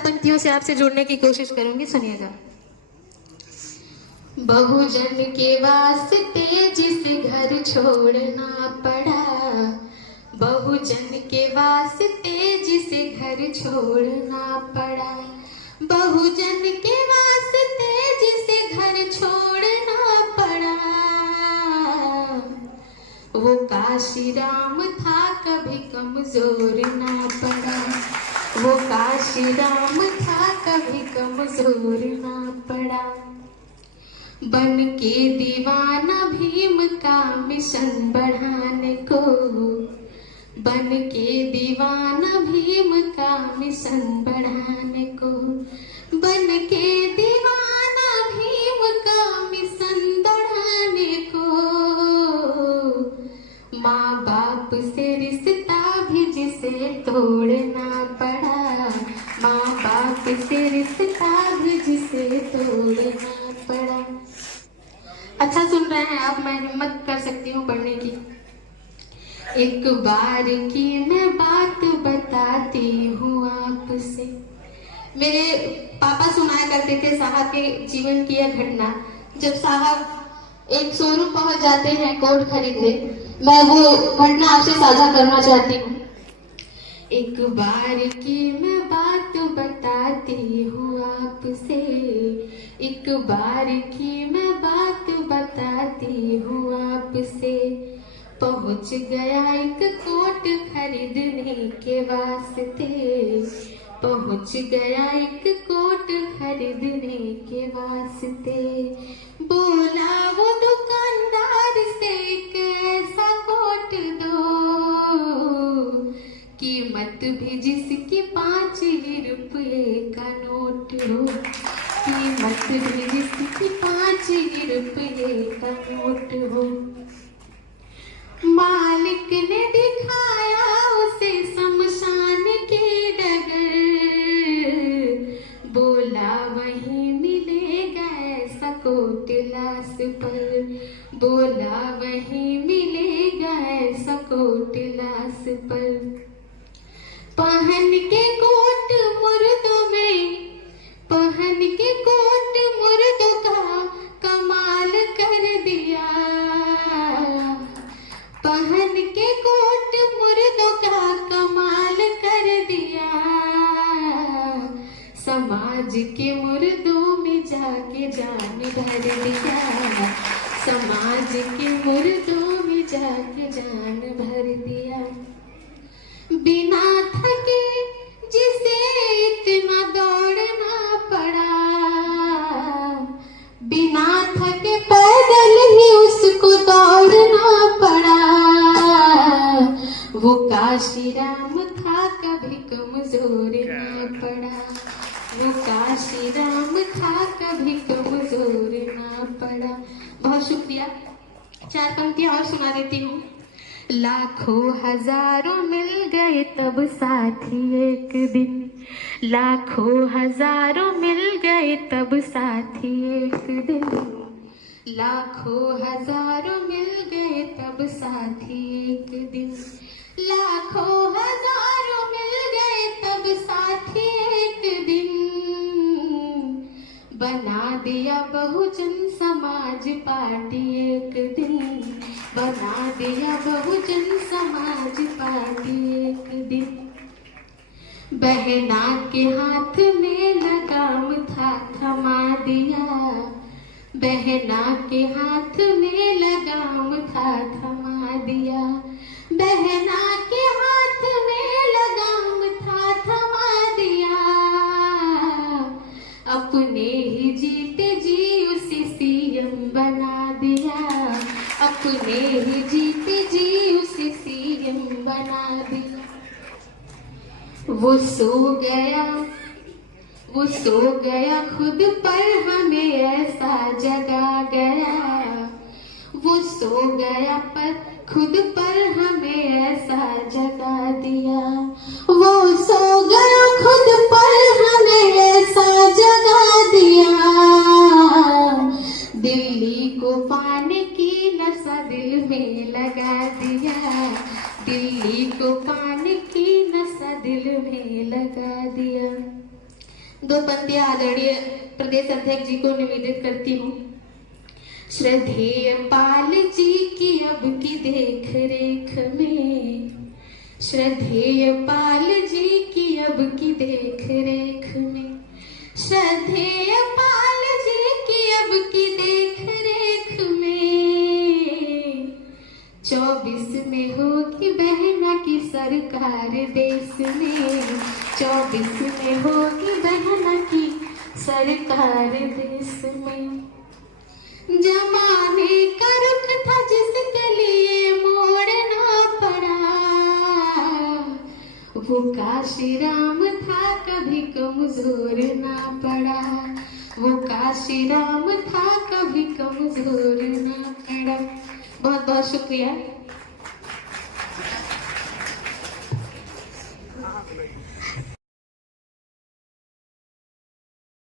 पंक्तियों से आपसे जुड़ने की कोशिश करूंगी, सुनिएगा। बहुजन के वास्ते जिसे घर छोड़ना पड़ा, बहुजन के वास्ते जिसे घर छोड़ना पड़ा, बहुजन के वास्ते जिसे घर छोड़ना पड़ा, वो काशी राम था कभी कमजोर ना पड़ा, वो काशी राम था कभी कमजोर ना पड़ा। बन के दीवाना भीम का मिशन बढ़ाने को, बन के दीवाना भीम का मिशन बढ़ाने को, बन के दीवाना भीम का मिशन बढ़ाने को, माँ बाप से रिश्ता भी जिसे तोड़ना पड़ा, माँ बाप से रिश्ता भी जिसे तोड़ना पड़ा। अच्छा सुन रहे हैं आप, मैं हिम्मत कर सकती हूँ पढ़ने की। एक बार की मैं बात बताती हूँ आपसे। मेरे पापा सुनाया करते थे साहब के जीवन की यह घटना। जब साहब एक शोरूम पहुंच जाते हैं कोट खरीदने, मैं वो घटना आपसे साझा करना चाहती हूँ। एक बार की मैं बात बताती हूँ आपसे, एक बार की मैं बात बताती हूँ आपसे। पहुँच गया एक कोट खरीदने के वास्ते, पहुँच गया एक कोट खरीदने के वास्ते। बोला वो दुकानदार से एक ऐसा कोट दो, कीमत भी जिसकी 5 रुपये का नोट हो, कीमत भी जिसकी 5 रुपये का नोट हो। मालिक ने दिखाया उसे शमशान की डगर, बोला वहीं मिलेगा ऐसा कोट लाश पर, बोला वहीं मिलेगा ऐसा कोट लाश पर। पहन के कोट मुर्दों में, पहन के कोट मुर्दों का कमाल कर दिया, पहन के कोट मुर्दों का कमाल कर दिया। समाज के मुर्दों में जाके जान भर दिया, समाज के मुर्दों में जाके जान भर दिया। बिना थके जिसे इतना दौड़ना पड़ा, बिना थके पैदल ही उसको दौड़ना पड़ा, वो काशी राम था कभी कमजोर ना पड़ा, वो काशी राम था कभी कमजोर ना पड़ा। बहुत शुक्रिया। 4 पंक्तियां और सुना देती हूँ। लाखों हजारों मिल गए तब साथी एक दिन, लाखों हजारों मिल गए तब साथी एक दिन, लाखों हजारों मिल गए तब साथी एक दिन, लाखों हजारों मिल गए तब साथी एक दिन। बना दिया बहुजन समाज पार्टी एक दिन, बना दिया बहुजन समाज पार्टी एक दिन। बहना के हाथ में लगाम था थमा दिया, बहना के हाथ में लगाम था थमा दिया, बहना के हाथ में लगाम था थमा दिया। अपने ही जीते जी उसे सीएम बना दिया, अपने ही जीते जी उसे सीएम बना दिया। वो सो गया, वो सो गया खुद पर हमें ऐसा जगा गया, वो सो गया पर खुद पर हमें ऐसा जगा दिया, वो सो गया खुद पर हमें ऐसा जगा दिया। दिल्ली को पाने की नशा दिल में लगा दिया, दिल्ली को पाने की नशा दिल में लगा दिया। दो पंक्तियां आदरणीय प्रदेश अध्यक्ष जी को निवेदित करती हूँ। श्रद्धेय पाल जी की अब की देख रेख में, श्रद्धेय पाल जी की अब की देख रेख में, श्रद्धेय पाल जी की अब की देख रेख में, 24 में होगी बहना की सरकार देश में, 24 में होगी बहना की सरकार देश में। जमाने का रुख था जिसके लिए मोड़ना पड़ा, वो काशी राम था कभी कमजोर ना पड़ा, वो काशी राम था कभी कमजोर ना पड़ा। बहुत बहुत शुक्रिया।